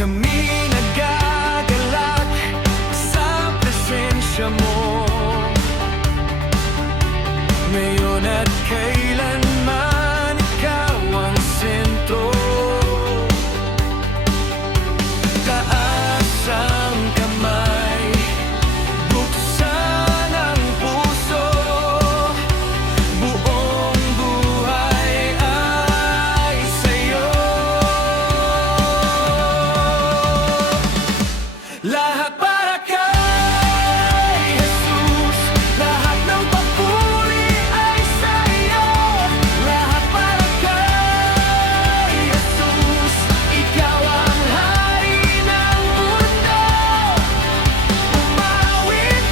Kami nagagalak sa presensya mo, ngayon at kailanman ikaw ang sentro. Taas ang kamay, buksan ang puso, buong buhay ay sa'yo. Lahat para kay Jesus, lahat ng papuri ay sa'yo. Lahat para kay Jesus, ikaw ang hari ng mundo. Umawit,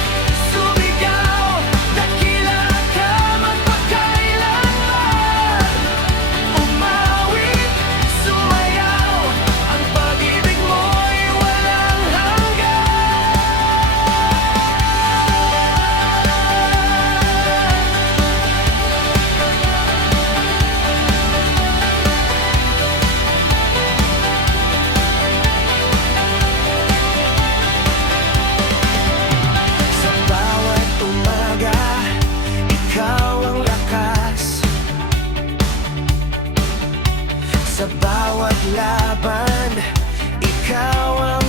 sumigaw, dakila ka magpakailanman. Umawit, sumayaw, ang pag-ibig mo'y walang hanggan. Sa bawat umaga, ikaw ang lakas. Sa bawat laban, ikaw ang